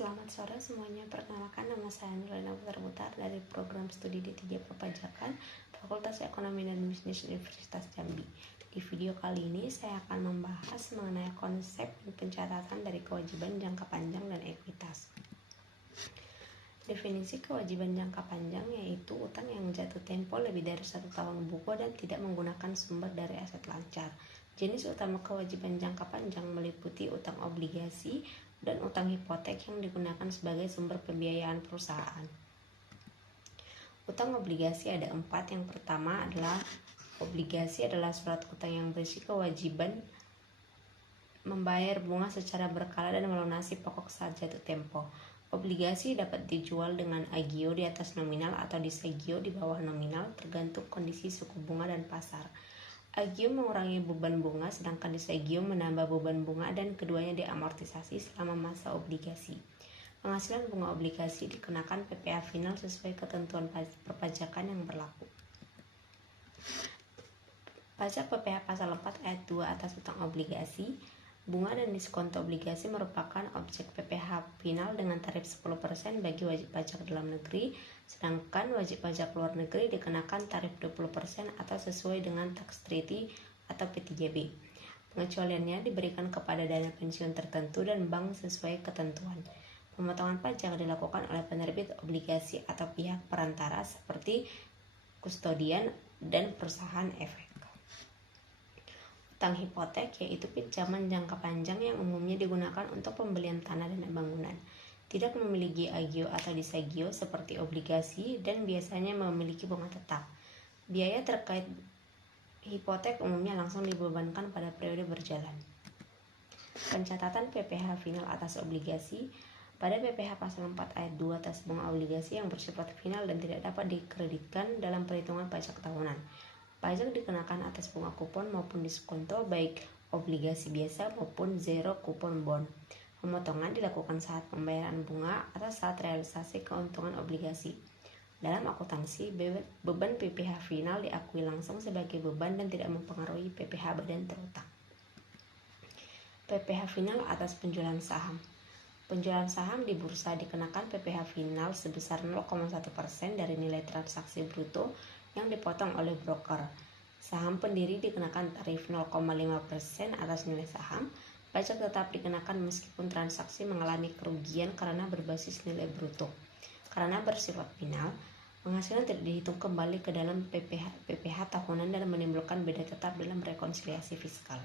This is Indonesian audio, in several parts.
Selamat sore semuanya, perkenalkan nama saya Nurlina Putar dari program studi D3 Perpajakan Fakultas Ekonomi dan Bisnis Universitas Jambi. Di video kali ini saya akan membahas mengenai konsep pencatatan dari kewajiban jangka panjang dan ekuitas. Definisi kewajiban jangka panjang yaitu utang yang jatuh tempo lebih dari 1 tahun buku dan tidak menggunakan sumber dari aset lancar. Jenis utama kewajiban jangka panjang meliputi utang obligasi dan utang hipotek yang digunakan sebagai sumber pembiayaan perusahaan. Utang obligasi ada 4. Yang pertama adalah obligasi adalah surat utang yang berisi kewajiban membayar bunga secara berkala dan melunasi pokok saat jatuh tempo. Obligasi dapat dijual dengan agio di atas nominal atau disagio di bawah nominal tergantung kondisi suku bunga dan pasar. Agio mengurangi beban bunga sedangkan disagio menambah beban bunga dan keduanya diamortisasi selama masa obligasi. Penghasilan bunga obligasi dikenakan PPh final sesuai ketentuan perpajakan yang berlaku. Pajak PPh pasal 4 ayat 2 atas utang obligasi. Bunga dan diskonto obligasi merupakan objek PPh final dengan tarif 10% bagi wajib pajak dalam negeri, sedangkan wajib pajak luar negeri dikenakan tarif 20% atau sesuai dengan tax treaty atau P3B. Pengecualiannya diberikan kepada dana pensiun tertentu dan bank sesuai ketentuan. Pemotongan pajak dilakukan oleh penerbit obligasi atau pihak perantara seperti kustodian dan perusahaan efek. Utang hipotek yaitu pinjaman jangka panjang yang umumnya digunakan untuk pembelian tanah dan bangunan. Tidak memiliki agio atau disagio seperti obligasi dan biasanya memiliki bunga tetap. Biaya terkait hipotek umumnya langsung dibebankan pada periode berjalan. Pencatatan PPh final atas obligasi. Pada PPh pasal 4 ayat 2 atas bunga obligasi yang bersifat final dan tidak dapat dikreditkan dalam perhitungan pajak tahunan. Pajak dikenakan atas bunga kupon maupun diskonto baik obligasi biasa maupun zero kupon bond. Pemotongan dilakukan saat pembayaran bunga atau saat realisasi keuntungan obligasi. Dalam akuntansi, beban PPh final diakui langsung sebagai beban dan tidak mempengaruhi PPh badan terutang. PPh final atas penjualan saham. Penjualan saham di bursa dikenakan PPh final sebesar 0,1% dari nilai transaksi bruto yang dipotong oleh broker. Saham pendiri dikenakan tarif 0,5% atas nilai saham. Pajak tetap dikenakan meskipun transaksi mengalami kerugian karena berbasis nilai bruto. Karena bersifat final, penghasilan tidak dihitung kembali ke dalam PPh tahunan dan menimbulkan beda tetap dalam rekonsiliasi fiskal.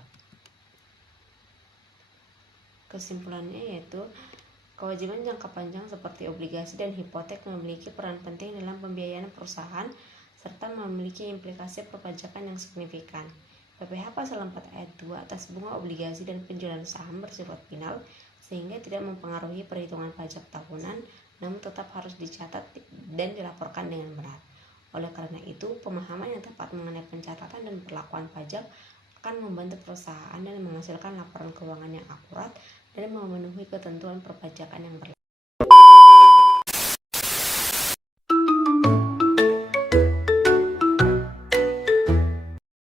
Kesimpulannya yaitu kewajiban jangka panjang seperti obligasi dan hipotek memiliki peran penting dalam pembiayaan perusahaan serta memiliki implikasi perpajakan yang signifikan. PPh pasal 4 ayat 2 atas bunga obligasi dan penjualan saham bersifat final sehingga tidak mempengaruhi perhitungan pajak tahunan, namun tetap harus dicatat dan dilaporkan dengan benar. Oleh karena itu, pemahaman yang tepat mengenai pencatatan dan perlakuan pajak akan membantu perusahaan dan menghasilkan laporan keuangan yang akurat dan memenuhi ketentuan perpajakan yang berlaku.